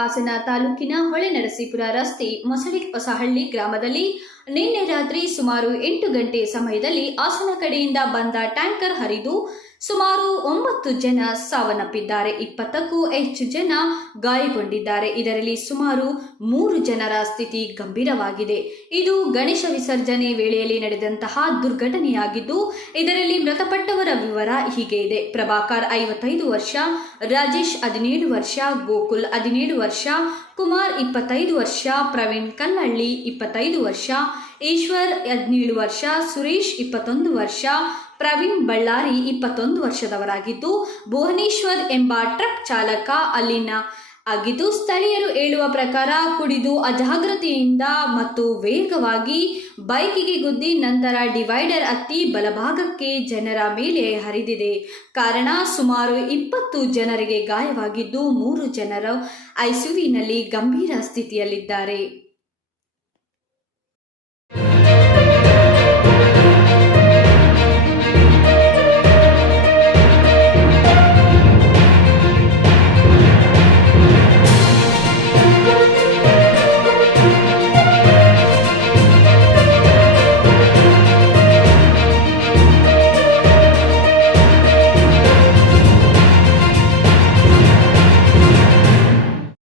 ಹಾಸನ ತಾಲೂಕಿನ ಹೊಳೆನರಸೀಪುರ ರಸ್ತೆ ಮೊಸಳಿ ಹೊಸಹಳ್ಳಿ ಗ್ರಾಮದಲ್ಲಿ ನಿನ್ನೆ ರಾತ್ರಿ ಸುಮಾರು 8 ಗಂಟೆ ಸಮಯದಲ್ಲಿ ಹಾಸನ ಕಡೆಯಿಂದ ಬಂದ ಟ್ಯಾಂಕರ್ ಹರಿದು ಸುಮಾರು 9 ಜನ ಸಾವನ್ನಪ್ಪಿದ್ದಾರೆ. 20ಕ್ಕೂ ಹೆಚ್ಚು ಜನ ಗಾಯಗೊಂಡಿದ್ದಾರೆ. ಇದರಲ್ಲಿ ಸುಮಾರು 3 ಜನರ ಸ್ಥಿತಿ ಗಂಭೀರವಾಗಿದೆ. ಇದು ಗಣೇಶ ವಿಸರ್ಜನೆ ವೇಳೆಯಲ್ಲಿ ನಡೆದಂತಹ ದುರ್ಘಟನೆಯಾಗಿದ್ದು, ಇದರಲ್ಲಿ ಮೃತಪಟ್ಟವರ ವಿವರ ಹೀಗೆ ಇದೆ. ಪ್ರಭಾಕರ್ 55 ವರ್ಷ, ರಾಜೇಶ್ 17 ವರ್ಷ, ಗೋಕುಲ್ 17 ವರ್ಷ, ಕುಮಾರ್ 25 ವರ್ಷ, ಪ್ರವೀಣ್ ಕಲ್ಲಳ್ಳಿ 25 ವರ್ಷ, ಈಶ್ವರ್ 17 ವರ್ಷ, ಸುರೇಶ್ 21 ವರ್ಷ, ಪ್ರವೀಣ್ ಬಳ್ಳಾರಿ 21 ವರ್ಷದವರಾಗಿದ್ದು, ಭುವನೇಶ್ವರ್ ಎಂಬ ಟ್ರಕ್ ಚಾಲಕ ಅಲ್ಲಿನ ಆಗಿದ್ದು, ಸ್ಥಳೀಯರು ಹೇಳುವ ಪ್ರಕಾರ ಕುಡಿದು ಅಜಾಗ್ರತೆಯಿಂದ ಮತ್ತು ವೇಗವಾಗಿ ಬೈಕಿಗೆ ಗುದ್ದಿ ನಂತರ ಡಿವೈಡರ್ ಹತ್ತಿ ಬಲಭಾಗಕ್ಕೆ ಜನರ ಮೇಲೆ ಹರಿದಿದೆ. ಕಾರಣ ಸುಮಾರು 20 ಜನರಿಗೆ ಗಾಯವಾಗಿದ್ದು, 3 ಜನರು ಐಸಿಯುವಿನಲ್ಲಿ ಗಂಭೀರ ಸ್ಥಿತಿಯಲ್ಲಿದ್ದಾರೆ.